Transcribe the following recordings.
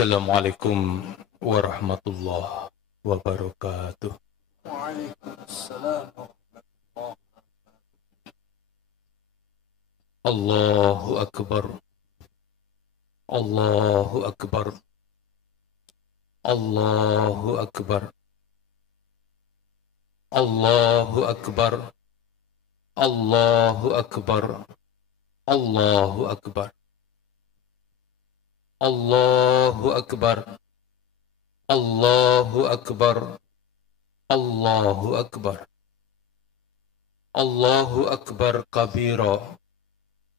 Assalamualaikum warahmatullahi wabarakatuh. Waalaikumsalam. Allahu Akbar. Allahu Akbar. Allahu Akbar. Allahu Akbar. Allahu Akbar. Allahu Akbar. Allahu Akbar. Allahu Akbar. Allahu Akbar. Allahu Akbar kabira.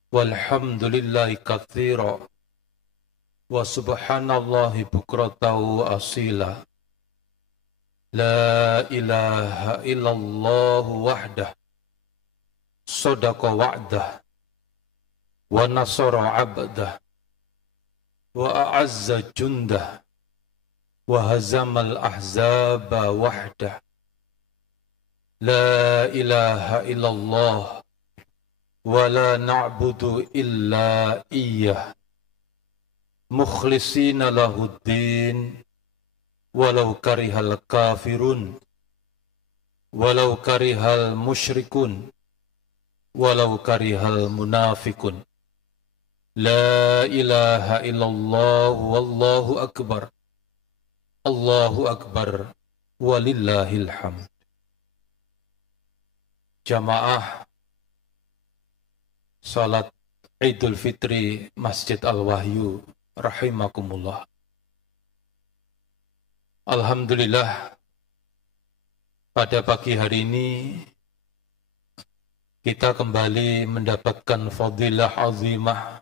Walhamdulillahi katsira. Wa subhanallahi bukratan wa asila. La ilaha illallah wahdah. Sadaqa wa'dah. Wa nasara 'abdah. Wa a'azza jundah. Wa hazamal ahzaba wahdah. La ilaha illallah. Wa la na'budu illa iyyah. Mukhlisina lahuddin. Walau karihal kafirun. Walau karihal musyrikun. Walau karihal munafikun. La ilaha illallah wallahu akbar. Allahu akbar walillahil hamd. Jamaah salat Idul Fitri Masjid Al-Wahyu rahimakumullah. Alhamdulillah, pada pagi hari ini kita kembali mendapatkan fadilah azimah.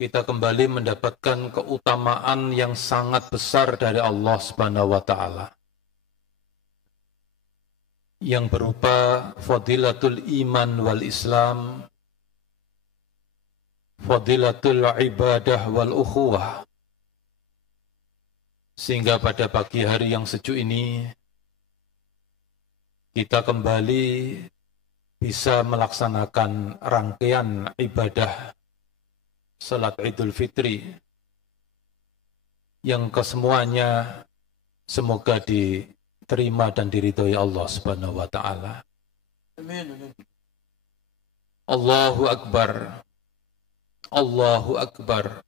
Kita kembali mendapatkan keutamaan yang sangat besar dari Allah Subhanahu wa taala. Yang berupa fadilatul iman wal Islam, fadilatul ibadah wal ukhuwah. Sehingga pada pagi hari yang sejuk ini kita kembali bisa melaksanakan rangkaian ibadah salat Idul Fitri yang kesemuanya semoga diterima dan diridhoi Allah Subhanahu wa taala. Amin. Allahu Akbar. Allahu Akbar.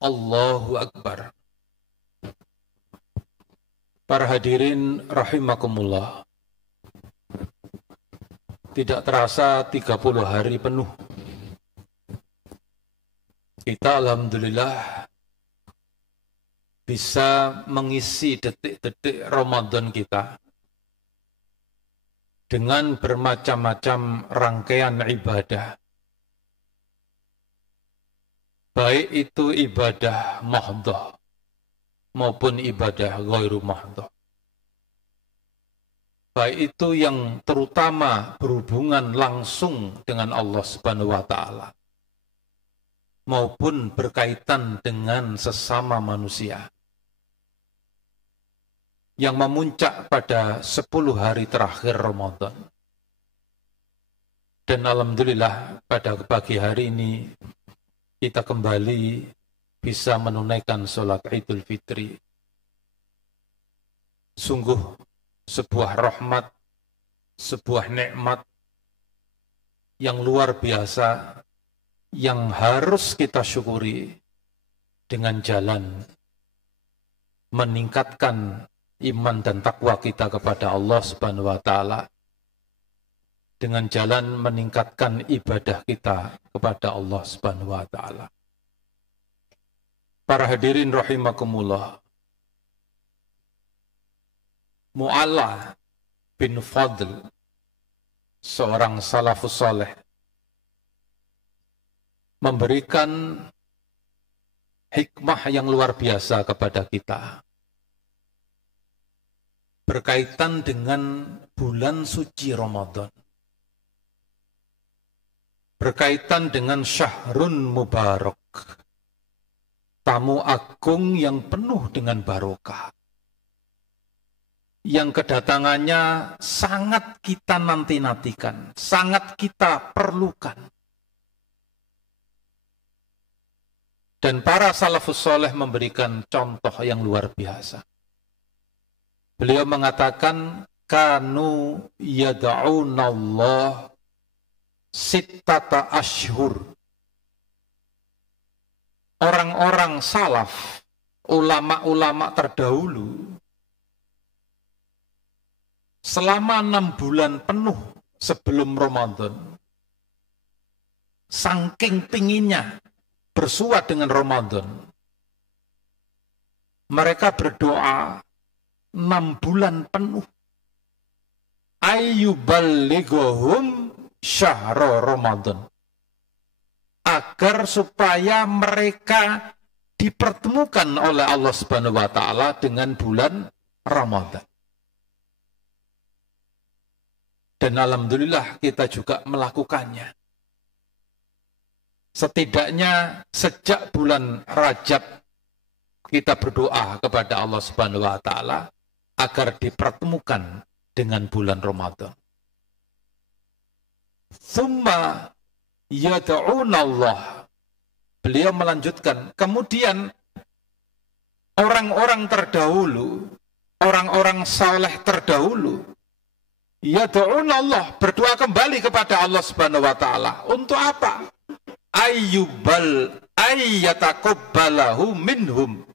Allahu Akbar. Para hadirin rahimakumullah. Tidak terasa 30 hari penuh kita alhamdulillah bisa mengisi detik-detik Ramadan kita dengan bermacam-macam rangkaian ibadah. Baik itu ibadah mahdhah maupun ibadah ghairu mahdhah. Baik itu yang terutama berhubungan langsung dengan Allah Subhanahu wa taala, maupun berkaitan dengan sesama manusia. Yang memuncak pada 10 hari terakhir Ramadan. Dan alhamdulillah pada pagi hari ini kita kembali bisa menunaikan sholat Idul Fitri. Sungguh sebuah rahmat, sebuah nikmat yang luar biasa yang harus kita syukuri dengan jalan meningkatkan iman dan takwa kita kepada Allah Subhanahu wa taala, dengan jalan meningkatkan ibadah kita kepada Allah Subhanahu wa taala. Para hadirin rahimakumullah. Mu'alla bin Fadl, seorang salafus saleh, memberikan hikmah yang luar biasa kepada kita berkaitan dengan bulan suci Ramadan, berkaitan dengan syahrun mubarak, tamu agung yang penuh dengan barokah, yang kedatangannya sangat kita nanti-nantikan, sangat kita perlukan. Dan para salafus soleh memberikan contoh yang luar biasa. Beliau mengatakan, kanu yada'unallah sittata ashhur. Orang-orang salaf, ulama-ulama terdahulu, selama 6 bulan penuh sebelum Ramadan, saking pinginnya bersuat dengan Ramadan, mereka berdoa 6 bulan penuh, ayyuballighuhum syahra Ramadan, agar supaya mereka dipertemukan oleh Allah Subhanahu wa taala dengan bulan Ramadan. Dan alhamdulillah kita juga melakukannya. Setidaknya sejak bulan Rajab kita berdoa kepada Allah Subhanahu wa taala agar dipertemukan dengan bulan Ramadan. Tsumma yad'unallah. Beliau melanjutkan, kemudian orang-orang terdahulu, orang-orang saleh terdahulu, yad'unallah, berdoa kembali kepada Allah Subhanahu wa taala. Untuk apa? Ayyataqabbalahu minhum,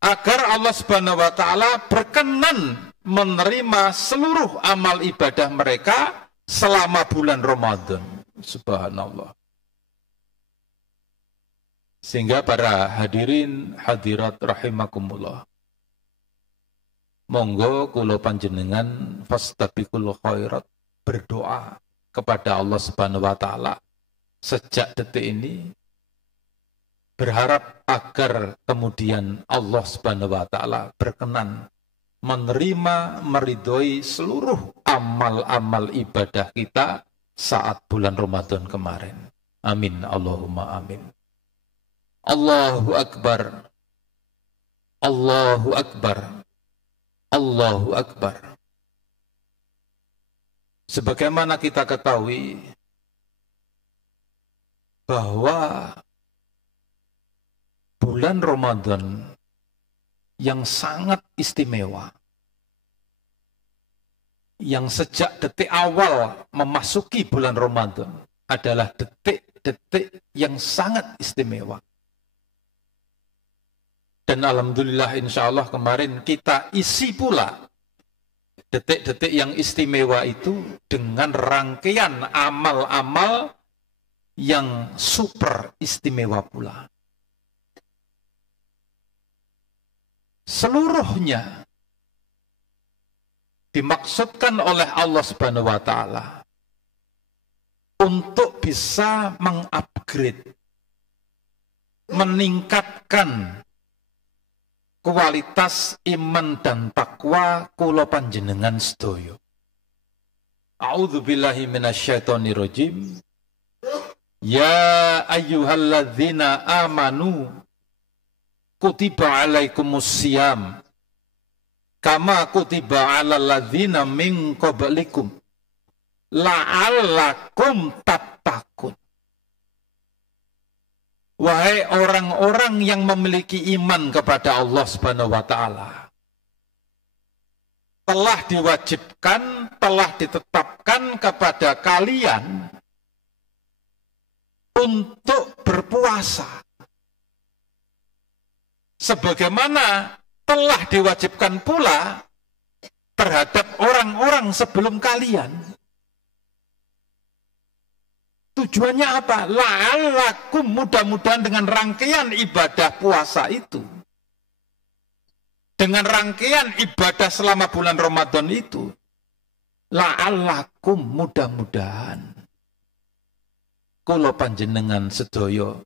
agar Allah Subhanahu wa taala berkenan menerima seluruh amal ibadah mereka selama bulan Ramadan. Subhanallah. Sehingga para hadirin hadirat rahimakumullah, monggo kula panjenengan fastabiqul khairat, berdoa kepada Allah Subhanahu wa taala sejak detik ini, berharap agar kemudian Allah Subhanahu wa taala berkenan menerima, meridhoi seluruh amal-amal ibadah kita saat bulan Ramadan kemarin. Amin, Allahumma amin. Allahu Akbar, Allahu Akbar, Allahu Akbar. Sebagaimana kita ketahui bahwa bulan Ramadan yang sangat istimewa, yang sejak detik awal memasuki bulan Ramadan adalah detik-detik yang sangat istimewa. Dan alhamdulillah insya Allah kemarin kita isi pula detik-detik yang istimewa itu dengan rangkaian amal-amal yang super istimewa pula. Seluruhnya dimaksudkan oleh Allah Subhanahu wa taala untuk bisa mengupgrade, meningkatkan kualitas iman dan takwa kula panjenengan sedaya. A'udzubillahi minasyaitonirrajim. Ya ayyuhalladzina amanu kutiba alaikumusiyam kama kutiba alal ladzina min qablikum la'allakum tattaqun. Wahai orang-orang yang memiliki iman kepada Allah Subhanahu wa taala, telah diwajibkan, telah ditetapkan kepada kalian untuk berpuasa sebagaimana telah diwajibkan pula terhadap orang-orang sebelum kalian. Tujuannya apa? La'allakum, mudah-mudahan dengan rangkaian ibadah puasa itu, dengan rangkaian ibadah selama bulan Ramadan itu, la'allakum, mudah-mudahan kula panjenengan sedaya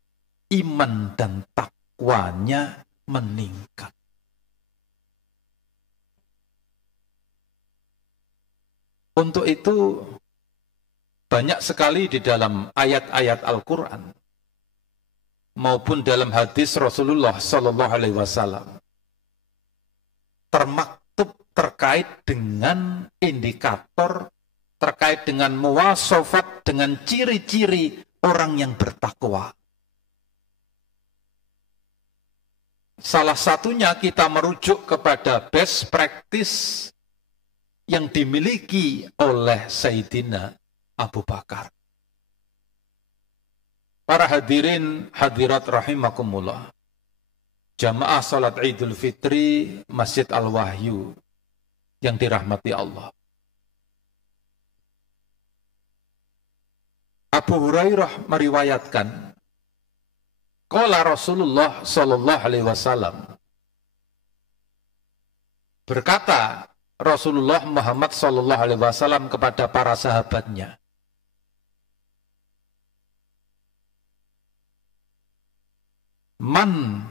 iman dan takwanya meningkat. Untuk itu banyak sekali di dalam ayat-ayat Al-Quran maupun dalam hadis Rasulullah Sallallahu Alaihi Wasallam termaktub terkait dengan indikator, terkait dengan muwasafat, dengan ciri-ciri orang yang bertakwa. salah satunya kita merujuk kepada best practice yang dimiliki oleh Sayyidina Abu Bakar. Para hadirin hadirat rahimakumullah, jamaah salat Idul Fitri Masjid Al-Wahyu yang dirahmati Allah. Abu Hurairah meriwayatkan, qala Rasulullah sallallahu alaihi wasallam, berkata Rasulullah Muhammad sallallahu alaihi wasallam kepada para sahabatnya, man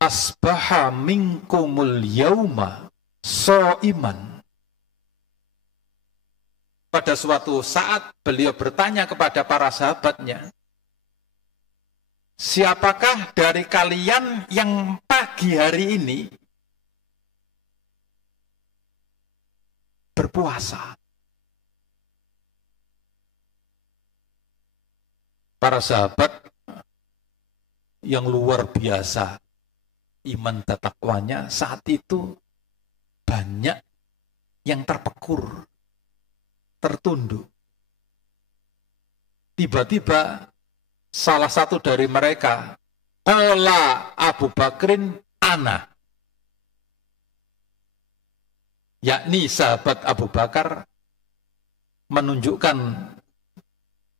asbaha minkumul yauma sha'iman. Pada suatu saat beliau bertanya kepada para sahabatnya, siapakah dari kalian yang pagi hari ini berpuasa? Para sahabat yang luar biasa iman dan takwanya saat itu banyak yang terpekur, tertunduk. Tiba-tiba salah satu dari mereka, qala Abu Bakrin ana, yakni sahabat Abu Bakar menunjukkan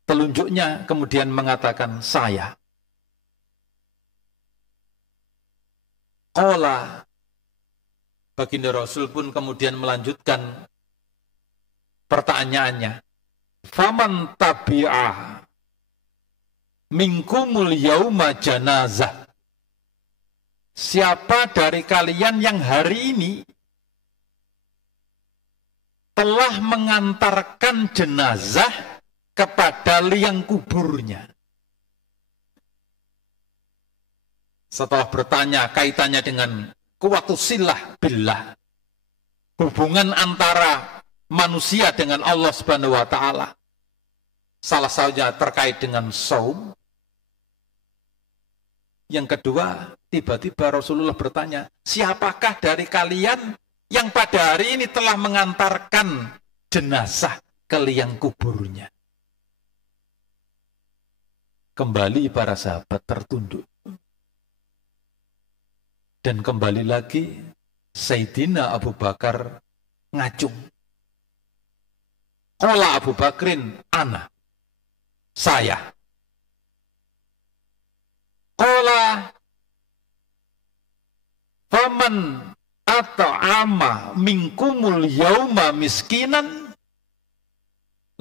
telunjuknya kemudian mengatakan saya. Qala, baginda Rasul pun kemudian melanjutkan pertanyaannya, faman tabi'ah minkumul yauma janazah. Siapa dari kalian yang hari ini telah mengantarkan jenazah kepada liang kuburnya? Setelah bertanya kaitannya dengan kuwatusillah billah, hubungan antara manusia dengan Allah Subhanahu wa taala, salah satunya terkait dengan saum. Yang kedua, tiba-tiba Rasulullah bertanya, siapakah dari kalian yang pada hari ini telah mengantarkan jenazah ke liang kuburnya? Kembali para sahabat tertunduk. Dan kembali lagi Sayyidina Abu Bakar ngacung. Qala Abu Bakrin ana, saya. Qala faman at'ama minkumul yauma miskinan.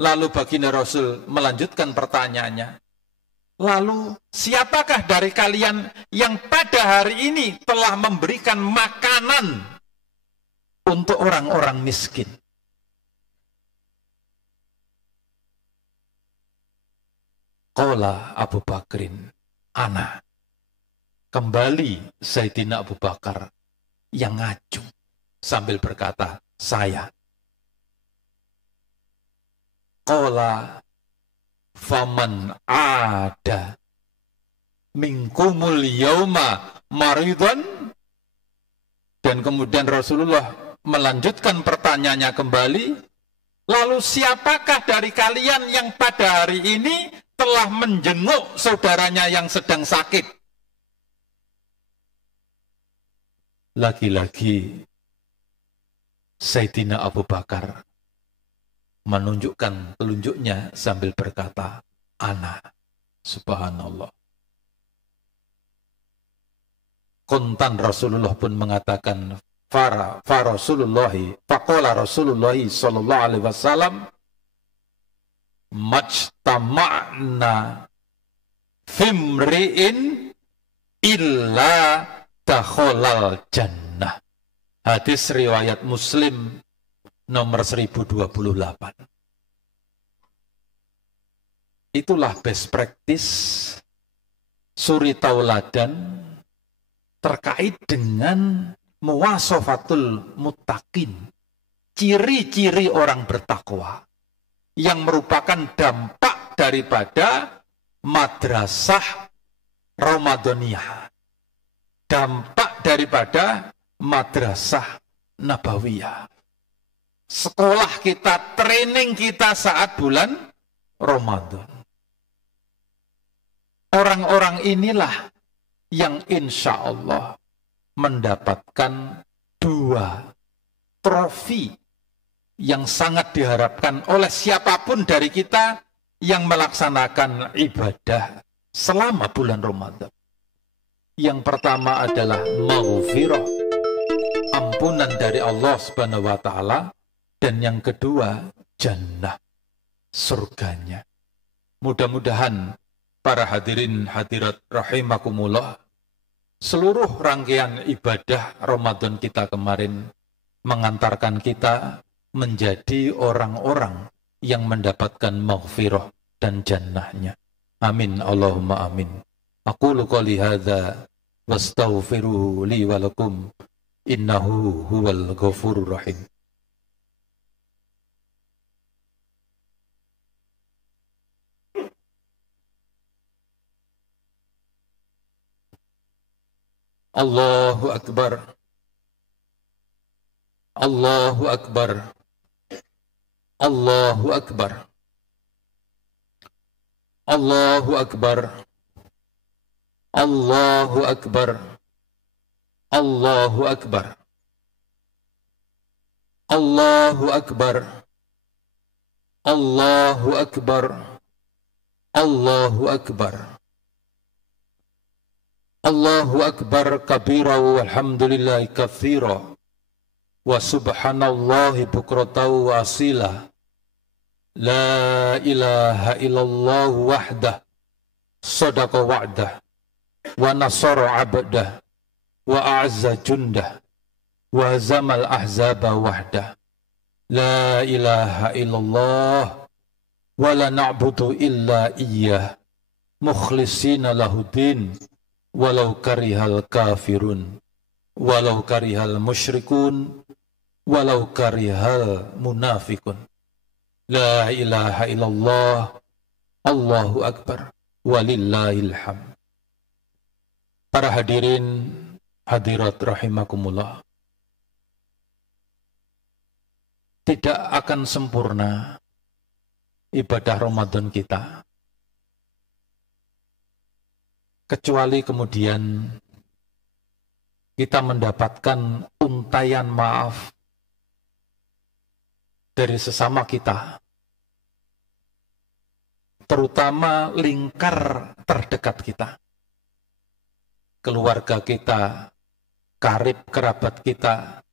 Lalu baginda Rasul melanjutkan pertanyaannya, lalu siapakah dari kalian yang pada hari ini telah memberikan makanan untuk orang-orang miskin? Qala Abu Bakrin ana. Kembali Sayyidina Abu Bakar yang ngacung sambil berkata, saya. Qala faman ada minkumul yauma maridhan. Dan kemudian Rasulullah melanjutkan pertanyaannya kembali, lalu siapakah dari kalian yang pada hari ini telah menjenguk saudaranya yang sedang sakit? Lagi-lagi Sayyidina Abu Bakar menunjukkan telunjuknya sambil berkata, ana. Subhanallah. Kontan Rasulullah pun mengatakan, faqala Rasulullah sallallahu alaihi wasallam, majtama'na fimri'in illa dakhalal jannah. Hadis riwayat Muslim nomor 1028. Itulah best practice, suri tauladan terkait dengan muwasafatul muttaqin, ciri-ciri orang bertakwa yang merupakan dampak daripada madrasah Ramadaniyah, dampak daripada madrasah nabawiyah. Sekolah kita, training kita saat bulan Ramadan. Orang-orang inilah yang insya Allah mendapatkan 2 trofi yang sangat diharapkan oleh siapapun dari kita yang melaksanakan ibadah selama bulan Ramadan. Yang pertama adalah maghfirah, ampunan dari Allah Subhanahu wa taala, dan yang kedua jannah, surganya. Mudah-mudahan para hadirin hadirat rahimakumullah, seluruh rangkaian ibadah Ramadan kita kemarin mengantarkan kita menjadi orang-orang yang mendapatkan maghfirah dan jannahnya. Amin Allahumma amin. Aqulu qouli hadza wastaghfiruhu li wa lakum innahu huwal ghafurur rahim. Allahu akbar. Allahu akbar. Allahu akbar. Allahu akbar. Allahu akbar. Allahu akbar. Allahu akbar. Allahu akbar. Allahu akbar. Allahu akbar kabira walhamdulillahi katsira wa subhanallahi bukratan wa asila. La ilaha illallah wahdah sadaqa wa'dah wa nasara 'abdah wa a'azza jundah wa hazamal ahzaba wahdah. La ilaha illallah wa la na'budu illa iyyah mukhlishina lahuddin walau karihal kafirun walau karihal musyrikun walau karihal munafikun. La ilaha illallah, Allahu akbar, walillahil hamd. Para hadirin hadirat rahimakumullah, tidak akan sempurna ibadah Ramadan kita kecuali kemudian kita mendapatkan untayan maaf dari sesama kita, terutama lingkar terdekat kita, keluarga kita, karib kerabat kita,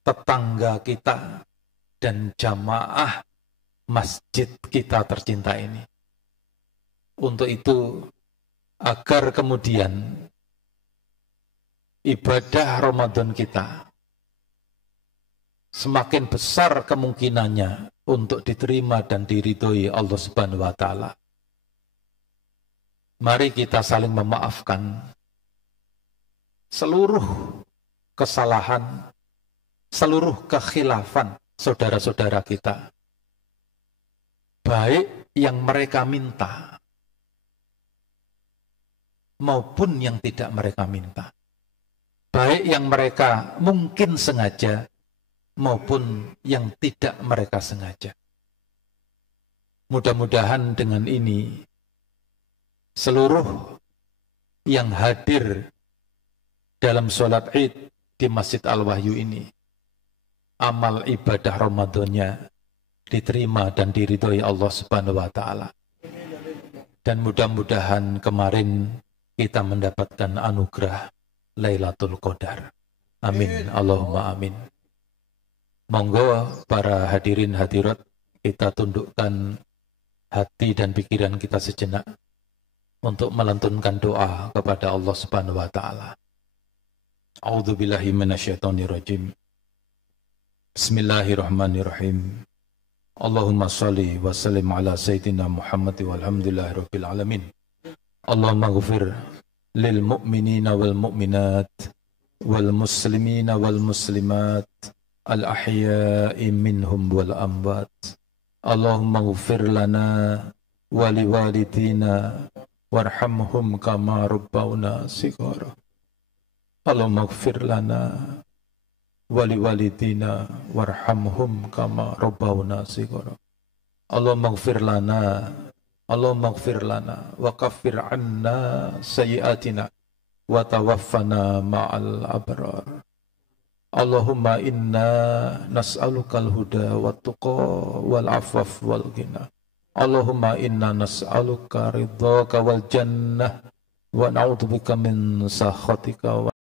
tetangga kita, dan jamaah masjid kita tercinta ini. Untuk itu, agar kemudian ibadah Ramadan kita semakin besar kemungkinannya untuk diterima dan diridhoi Allah Subhanahu wa taala. Mari kita saling memaafkan seluruh kesalahan, seluruh kekhilafan saudara-saudara kita, baik yang mereka minta maupun yang tidak mereka minta, baik yang mereka mungkin sengaja maupun yang tidak mereka sengaja. Mudah-mudahan dengan ini seluruh yang hadir dalam sholat Id di Masjid Al-Wahyu ini, amal ibadah Ramadannya diterima dan diridhoi Allah Subhanahu wa taala. Dan mudah-mudahan kemarin kita mendapatkan anugerah Lailatul Qadar. Amin Allahumma amin. Monggo para hadirin hadirat, kita tundukkan hati dan pikiran kita sejenak untuk melantunkan doa kepada Allah Subhanahu wa taala. A'udzubillahi minasyaitonirrajim. Bismillahirrahmanirrahim. Allahumma shalli wa sallim ala sayyidina Muhammad walhamdulillahi rabbil alamin. Allahumma ghfir lil mu'minina wal mu'minat wal muslimina wal muslimat al-ahya'i minhum wal amwat. Allahumma ghfir lana wa liwalidina warhamhum kama rabbawna shighara. Allahumma ighfir lana wali walidina warhamhum kama rabbawna shighara. Allahumma ighfir lana, Allahumma ighfir lana wa kaffir anna sayyi'atina wa tawaffana ma'al abrar. Allahumma inna nas'alukal huda wa tuqa wal afaf wal ghina. Allahumma inna nas'aluka ridhaka wal jannah wa na'udzubika min sakhatika